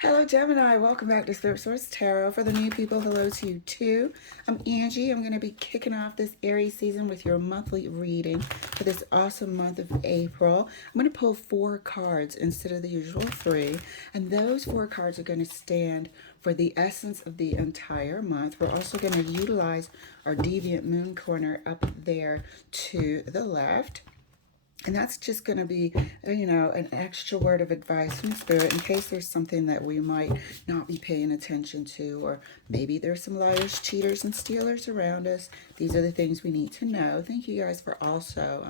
Hello, Gemini. Welcome back to Spirit Source Tarot. For the new people, hello to you too. I'm Angie. I'm going to be kicking off this Aries season with your monthly reading for this awesome month of April. I'm going to pull 4 cards instead of the usual 3, and those 4 cards are going to stand for the essence of the entire month. We're also going to utilize our Deviant Moon corner up there to the left. And that's just going to be, an extra word of advice from Spirit in case there's something that we might not be paying attention to, or maybe there's some liars, cheaters, and stealers around us. These are the things we need to know. Thank you guys for also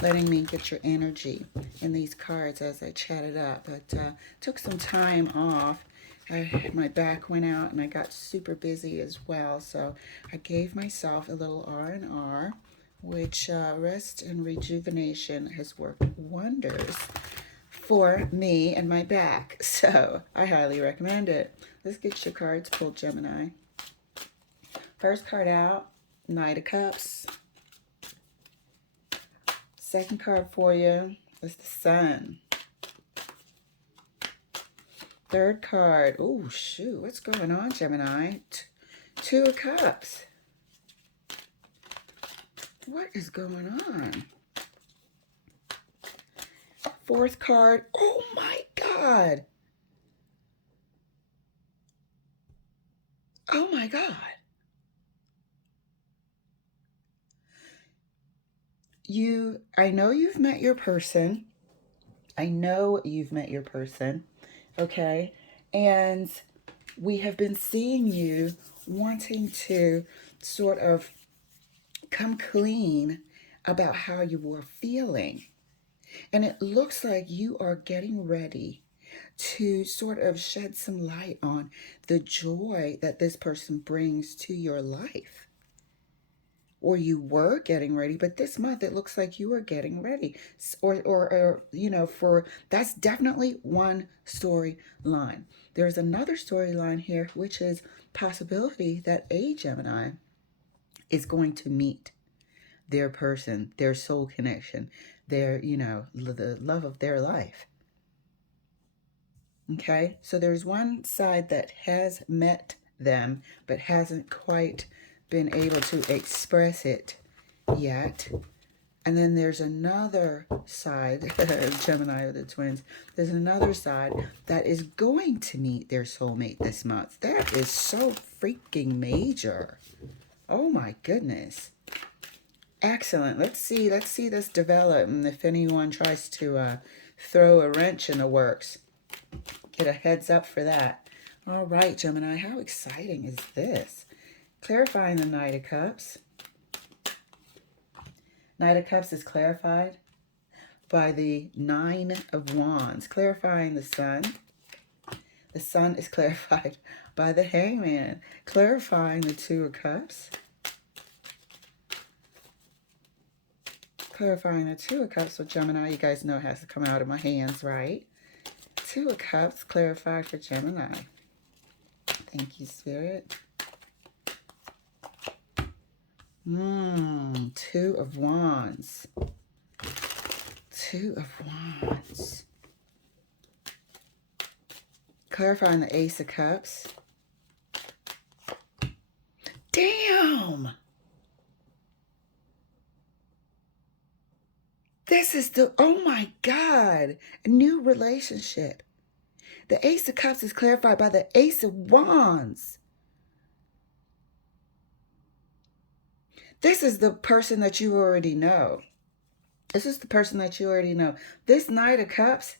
letting me get your energy in these cards as I chatted up. But took some time off. My back went out and I got super busy as well. So I gave myself a little R&R, which rest and rejuvenation has worked wonders for me and my back. So I highly recommend it. Let's get your cards pulled, Gemini. First card out, Knight of Cups. Second card for you is the Sun. Third card, oh shoot, what's going on, Gemini? Two of Cups. What is going on? Fourth card. Oh my God. Oh my God. I know you've met your person. I know you've met your person. Okay. And we have been seeing you wanting to sort of come clean about how you were feeling. And it looks like you are getting ready to sort of shed some light on the joy that this person brings to your life. Or you were getting ready, but this month it looks like you are getting ready. For that's definitely one storyline. There's another storyline here, which is possibility that a Gemini is going to meet their person, their soul connection, the love of their life. Okay, so there's one side that has met them, but hasn't quite been able to express it yet. And then there's another side, Gemini of the twins, there's another side that is going to meet their soulmate this month. That is so freaking major. Oh my goodness. Excellent. Let's see this develop, and if anyone tries to throw a wrench in the works, get a heads up for that. All right, Gemini, how exciting is this? Clarifying the Knight of Cups. Knight of Cups is clarified by the 9 of Wands, clarifying the Sun. The Sun is clarified by the Hangman, clarifying the 2 of Cups. Clarifying the 2 of Cups. So Gemini, you guys know it has to come out of my hands, right? 2 of Cups clarified for Gemini. Thank you, Spirit. 2 of Wands. 2 of Wands. Clarifying the Ace of Cups. Damn! This is oh my God, a new relationship. The Ace of Cups is clarified by the Ace of Wands. This is the person that you already know. This is the person that you already know. This Knight of Cups,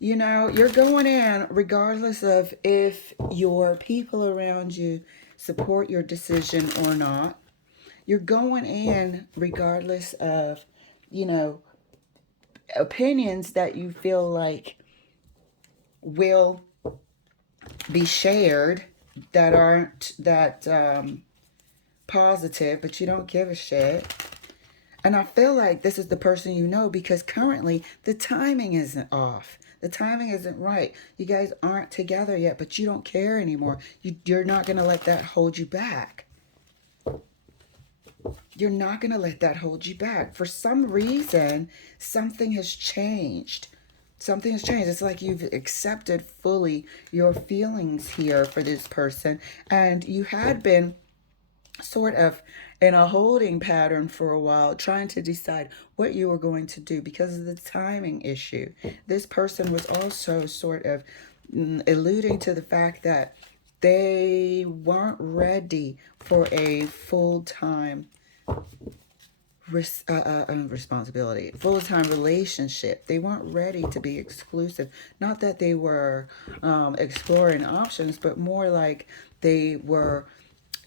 you're going in regardless of if your people around you support your decision or not. You're going in regardless of, opinions that you feel like will be shared that aren't that positive, but you don't give a shit. And I feel like this is the person you know, because currently the timing isn't off. The timing isn't right. You guys aren't together yet, but you don't care anymore. You're not going to let that hold you back. You're not going to let that hold you back. For some reason, something has changed. Something has changed. It's like you've accepted fully your feelings here for this person, and you had been sort of in a holding pattern for a while, trying to decide what you were going to do because of the timing issue. This person was also sort of alluding to the fact that they weren't ready for a full-time responsibility, full-time relationship. They weren't ready to be exclusive. Not that they were exploring options, but more like they were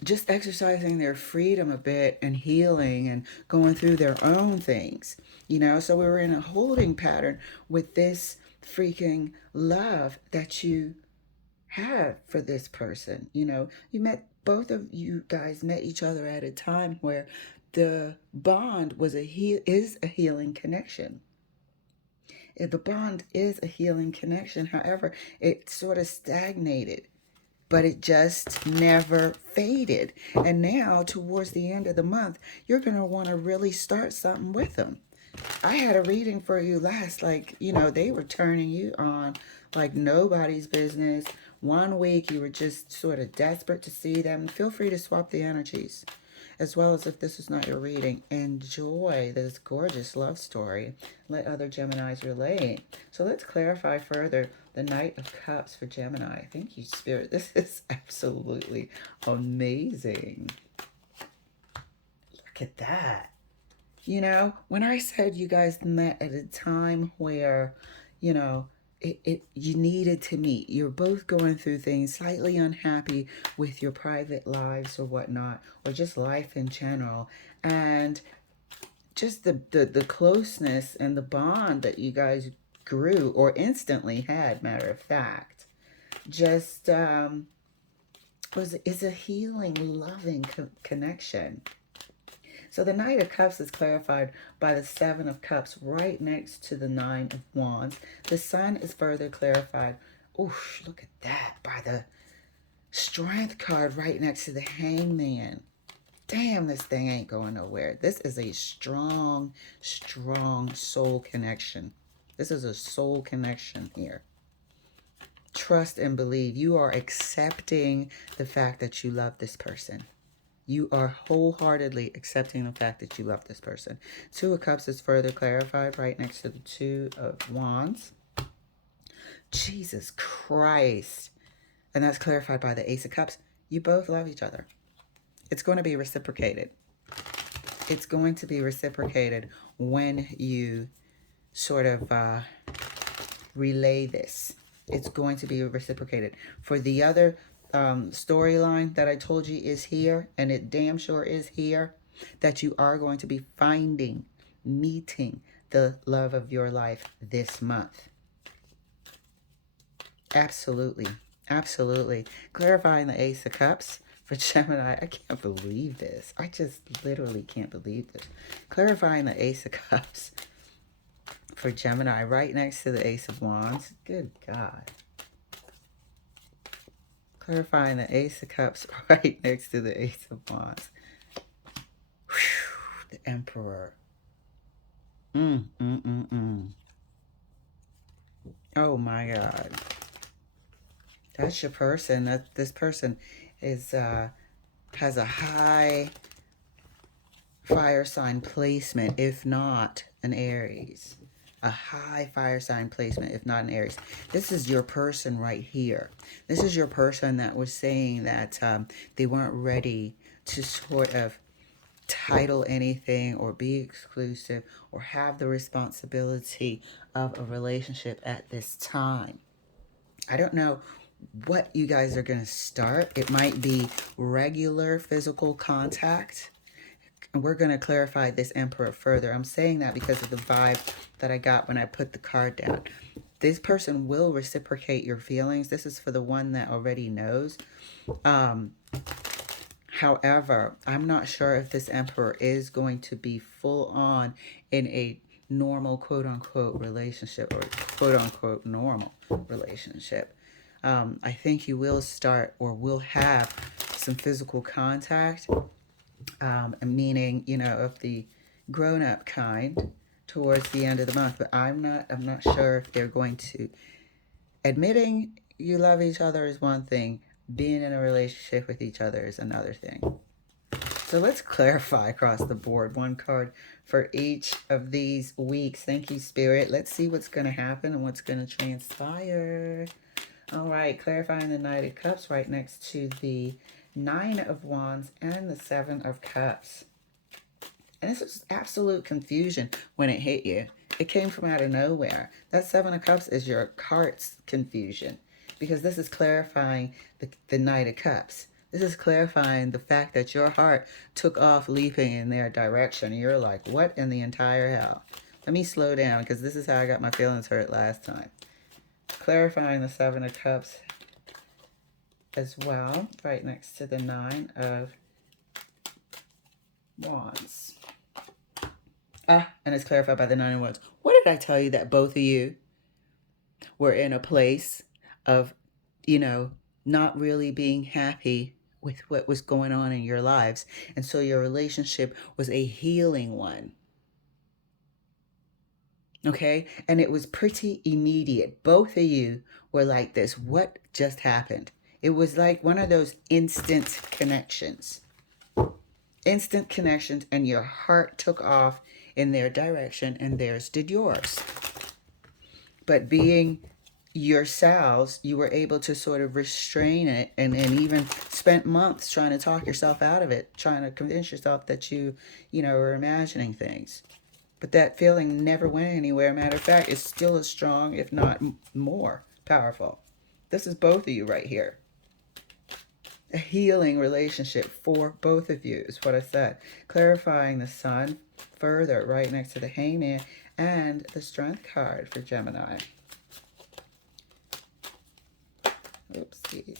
just exercising their freedom a bit and healing and going through their own things, you know. So we were in a holding pattern with this freaking love that you have for this person. You know, both of you guys met each other at a time where the bond is a healing connection. The bond is a healing connection. However, it sort of stagnated, but it just never faded. And now, towards the end of the month, you're going to want to really start something with them. I had a reading for you last, like, they were turning you on like nobody's business. One week you were just sort of desperate to see them. Feel free to swap the energies. As well as, if this is not your reading, enjoy this gorgeous love story. Let other Geminis relate. So let's clarify further the Knight of Cups for Gemini. Thank you, Spirit. This is absolutely amazing. Look at that. When I said you guys met at a time where, you know, you needed to meet. You're both going through things, slightly unhappy with your private lives or whatnot, or just life in general. And just the closeness and the bond that you guys grew or instantly had, matter of fact, just is a healing, loving connection. So the Knight of Cups is clarified by the Seven of Cups right next to the Nine of Wands. The Sun is further clarified. Oof, look at that. By the Strength card right next to the Hangman. Damn, this thing ain't going nowhere. This is a strong, strong soul connection. This is a soul connection here. Trust and believe. You are accepting the fact that you love this person. You are wholeheartedly accepting the fact that you love this person. Two of Cups is further clarified right next to the Two of Wands. Jesus Christ. And that's clarified by the Ace of Cups. You both love each other. It's going to be reciprocated. It's going to be reciprocated when you sort of relay this. It's going to be reciprocated. For the other storyline that I told you is here, and it damn sure is here, that you are going to be meeting the love of your life this month. Absolutely. Absolutely. Clarifying the Ace of Cups for Gemini. I can't believe this. I just literally can't believe this. Clarifying the Ace of Cups for Gemini right next to the Ace of Wands. Good God. Clarifying the Ace of Cups right next to the Ace of Wands. Whew, the Emperor. Oh my God. That's your person. This person is has a high fire sign placement, if not an Aries. A high fire sign placement, if not an Aries. This is your person right here. This is your person that was saying that they weren't ready to sort of title anything or be exclusive or have the responsibility of a relationship at this time. I don't know what you guys are going to start. It might be regular physical contact. And we're going to clarify this Emperor further. I'm saying that because of the vibe that I got when I put the card down. This person will reciprocate your feelings. This is for the one that already knows. However, I'm not sure if this Emperor is going to be full on in a normal quote-unquote relationship or quote-unquote normal relationship. I think you will start or will have some physical contact, meaning, of the grown-up kind, towards the end of the month, but I'm not sure if they're going to. Admitting you love each other is one thing. Being in a relationship with each other is another thing. So let's clarify across the board. One card for each of these weeks. Thank you, Spirit. Let's see what's going to happen and what's going to transpire. All right, clarifying the Knight of Cups right next to the Nine of Wands and the Seven of Cups. And this was absolute confusion when it hit you. It came from out of nowhere. That Seven of Cups is your heart's confusion, because this is clarifying the Knight of Cups. This is clarifying the fact that your heart took off leaping in their direction. You're like, what in the entire hell? Let me slow down, because this is how I got my feelings hurt last time. Clarifying the Seven of Cups as well, right next to the Nine of Wands. And it's clarified by the Nine of Wands. What did I tell you? That both of you were in a place of, not really being happy with what was going on in your lives. And so your relationship was a healing one. Okay? And it was pretty immediate. Both of you were like this. What just happened? It was like one of those instant connections. Instant connections, and your heart took off in their direction, and theirs did yours. But being yourselves, you were able to sort of restrain it, and even spent months trying to talk yourself out of it, trying to convince yourself that you were imagining things. But that feeling never went anywhere. Matter of fact, it's still as strong, if not more powerful. This is both of you right here. A healing relationship for both of you is what I said. Clarifying the Sun further right next to the Hangman and the Strength card for Gemini. Oopsies.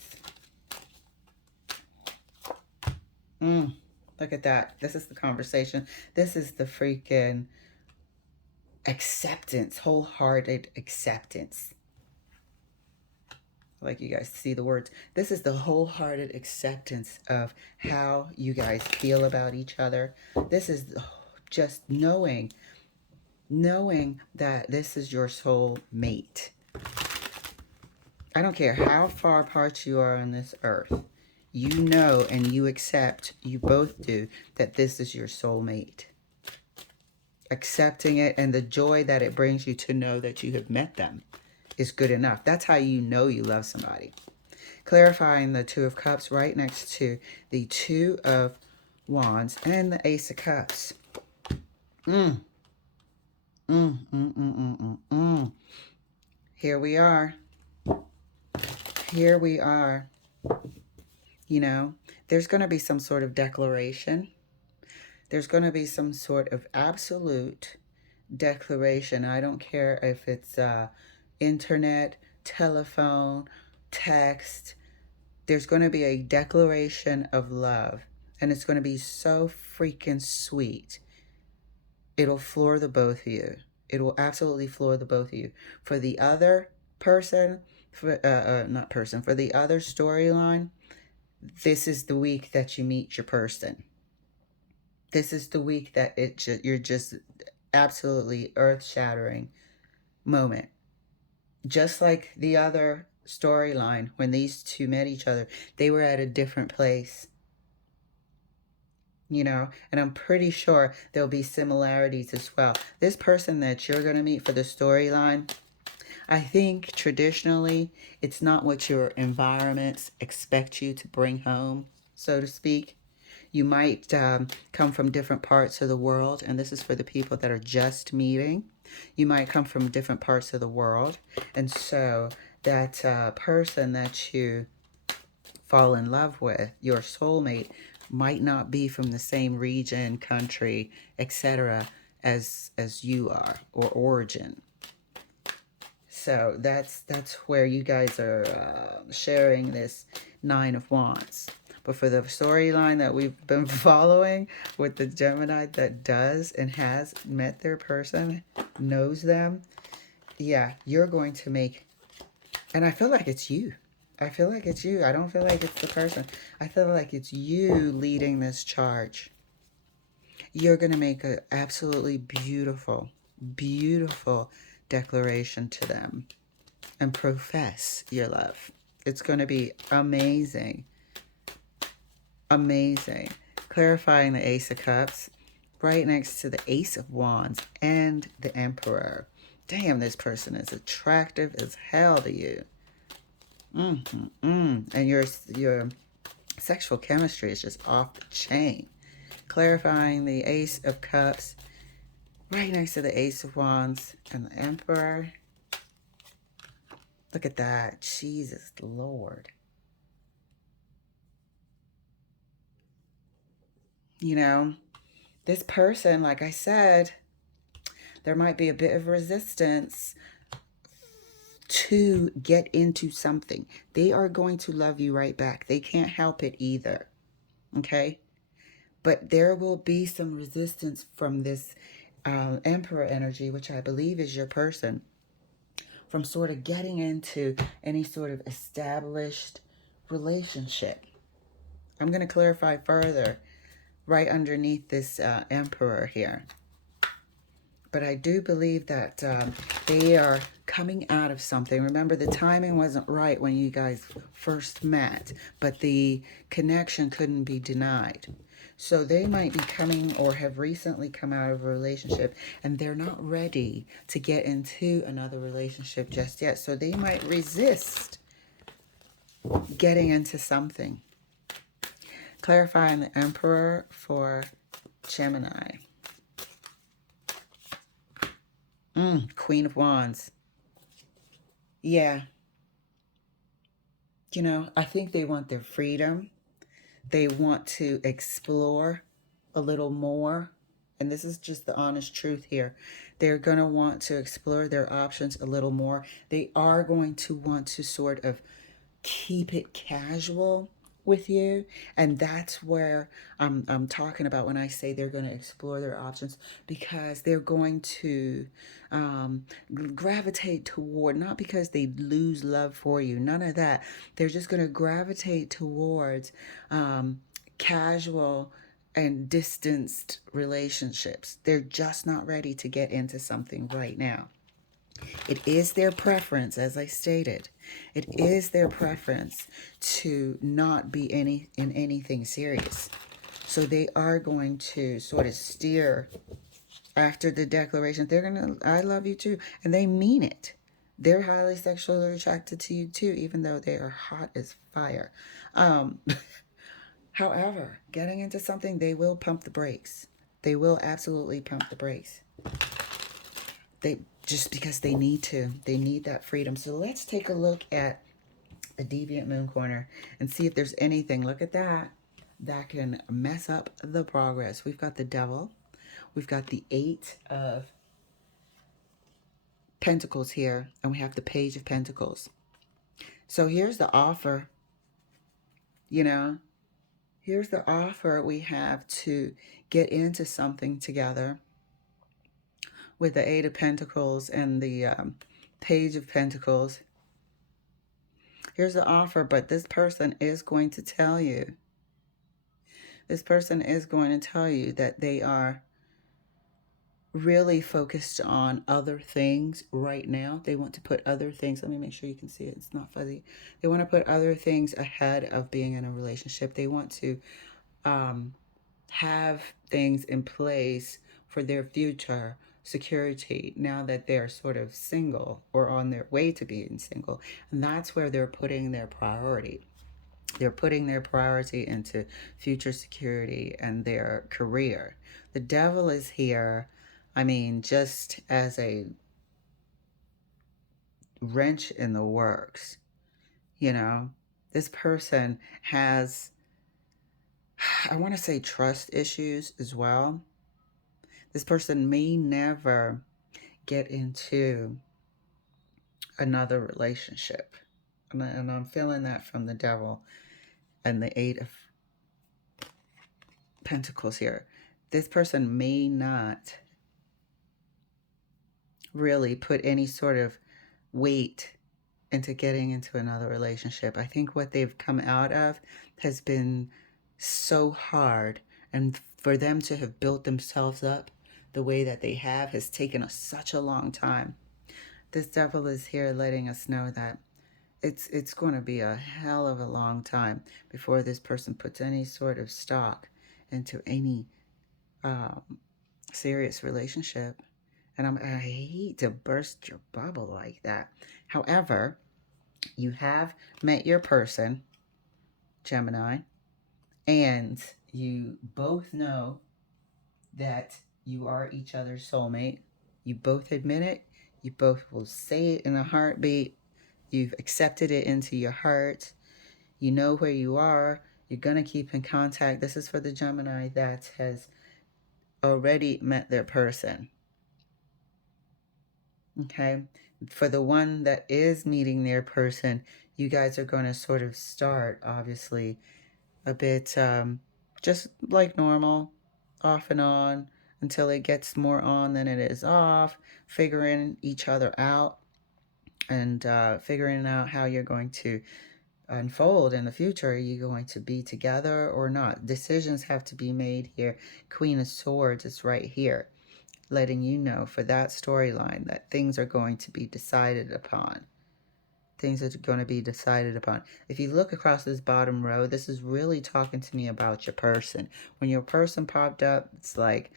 Look at that. This is the conversation. This is the freaking acceptance, wholehearted acceptance. Like you guys see the words. This is the wholehearted acceptance of how you guys feel about each other. This is just knowing that this is your soul mate. I don't care how far apart you are on this earth. You know and you accept, you both do, that this is your soulmate. Accepting it and the joy that it brings you to know that you have met them is good enough. That's how you know you love somebody. Clarifying the Two of Cups right next to the Two of Wands and the Ace of Cups. Here we are. Here we are. There's going to be some sort of declaration. There's going to be some sort of absolute declaration. I don't care if it's internet, telephone, text. There's going to be a declaration of love. And it's going to be so freaking sweet. It'll floor the both of you. It will absolutely floor the both of you. For the other person, for the other storyline, this is the week that you meet your person. This is the week that you're just absolutely earth-shattering moment. Just like the other storyline, when these two met each other, they were at a different place. And I'm pretty sure there'll be similarities as well. This person that you're going to meet for the storyline, I think traditionally it's not what your environments expect you to bring home, so to speak. You might come from different parts of the world, and this is for the people that are just meeting. You might come from different parts of the world, and so that person that you fall in love with, your soulmate, might not be from the same region, country, etc. as you are, or origin. So that's where you guys are sharing this Nine of Wands. But for the storyline that we've been following with the Gemini that does and has met their person, knows them, yeah, you're going to make, and I feel like it's you. I feel like it's you. I don't feel like it's the person. I feel like it's you leading this charge. You're going to make an absolutely beautiful, beautiful declaration to them and profess your love. It's going to be amazing. Amazing. Clarifying the Ace of Cups right next to the Ace of Wands and the Emperor. Damn, this person is attractive as hell to you. And your sexual chemistry is just off the chain. Clarifying the Ace of Cups right next to the Ace of Wands and the Emperor. Look at that. Jesus Lord. You know, this person, like I said, there might be a bit of resistance to get into something. They are going to love you right back. They can't help it either. Okay? But there will be some resistance from this Emperor energy, which I believe is your person, from sort of getting into any sort of established relationship. I'm going to clarify further right underneath this Emperor here. But I do believe that they are coming out of something. Remember, the timing wasn't right when you guys first met, but the connection couldn't be denied. So they might be coming or have recently come out of a relationship and they're not ready to get into another relationship just yet. So they might resist getting into something. Clarifying the Emperor for Gemini. Queen of Wands. Yeah. You know, I think they want their freedom. They want to explore a little more. And this is just the honest truth here. They're going to want to explore their options a little more. They are going to want to sort of keep it casual with you, and that's where I'm talking about when I say they're going to explore their options, because they're going to gravitate toward, not because they lose love for you, none of that. They're just going to gravitate towards casual and distanced relationships. They're just not ready to get into something right now. It is their preference, as I stated. It is their preference to not be in anything serious. So they are going to sort of steer after the declaration. They're going to, I love you too. And they mean it. They're highly sexually attracted to you too, even though they are hot as fire. However, getting into something, they will pump the brakes. They will absolutely pump the brakes. Just because they need to. They need that freedom. So let's take a look at the Deviant Moon Corner and see if there's anything. Look at that. That can mess up the progress. We've got the Devil. We've got the Eight of Pentacles here. And we have the Page of Pentacles. So here's the offer. You know, here's the offer we have to get into something together. With the Eight of Pentacles and the Page of Pentacles. Here's the offer, but this person is going to tell you. This person is going to tell you that they are really focused on other things right now. They want to put other things. Let me make sure you can see it. It's not fuzzy. They want to put other things ahead of being in a relationship. They want to have things in place for their future security now that they're sort of single or on their way to being single. And that's where they're putting their priority. They're putting their priority into future security and their career. The Devil is here, I mean, just as a wrench in the works. You know, this person has, I want to say, trust issues as well. This person may never get into another relationship. And I'm feeling that from the Devil and the Eight of Pentacles here. This person may not really put any sort of weight into getting into another relationship. I think what they've come out of has been so hard. And for them to have built themselves up the way that they have has taken us such a long time. This devil is here letting us know that it's going to be a hell of a long time before this person puts any sort of stock into any um, serious relationship. And I hate to burst your bubble like that. However, you have met your person, Gemini, and you both know that you are each other's soulmate. You both admit it. You both will say it in a heartbeat. You've accepted it into your heart. You know where you are. You're going to keep in contact. This is for the Gemini that has already met their person. Okay. For the one that is meeting their person, you guys are going to sort of start, obviously, a bit just like normal, off and on, until it gets more on than it is off, figuring each other out and figuring out how you're going to unfold in the future. Are you going to be together or not? Decisions have to be made here. Queen of Swords is right here, letting you know for that storyline that things are going to be decided upon. Things are going to be decided upon. If you look across this bottom row, this is really talking to me about your person. When your person popped up, it's like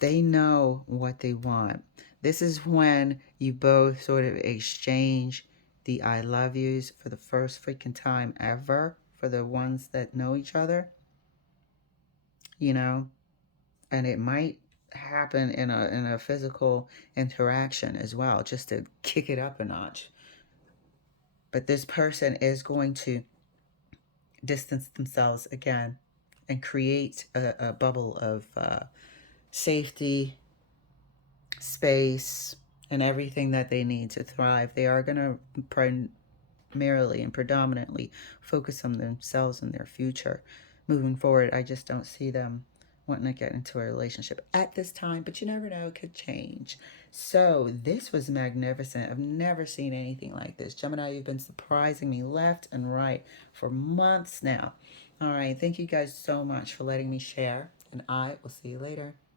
they know what they want. This is when you both sort of exchange the I love yous for the first freaking time ever for the ones that know each other, you know, and it might happen in a physical interaction as well, just to kick it up a notch. But this person is going to distance themselves again and create a bubble of safety, space, and everything that they need to thrive. They are going to primarily and predominantly focus on themselves and their future. Moving forward, I just don't see them wanting to get into a relationship at this time, but you never know, it could change. So this was magnificent. I've never seen anything like this. Gemini, you've been surprising me left and right for months now. All right, thank you guys so much for letting me share, and I will see you later.